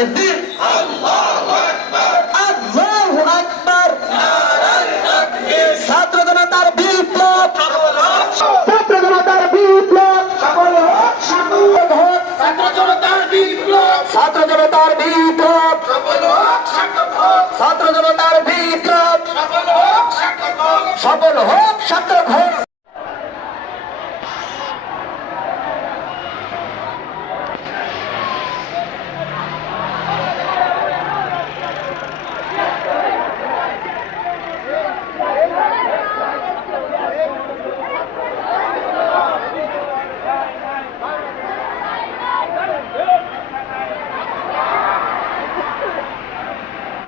তাকবীর। আল্লাহু আকবার। আল্লাহু আকবার। ছাত্র জনতার বিপ্লব। ছাত্র জনতার বিপ্লব ছাত্র জনতার বিপ্লব। ছাত্র জনতার বিপ্লব ছাত্র জনতার বিপ্লব। হোক সার্থক হোক।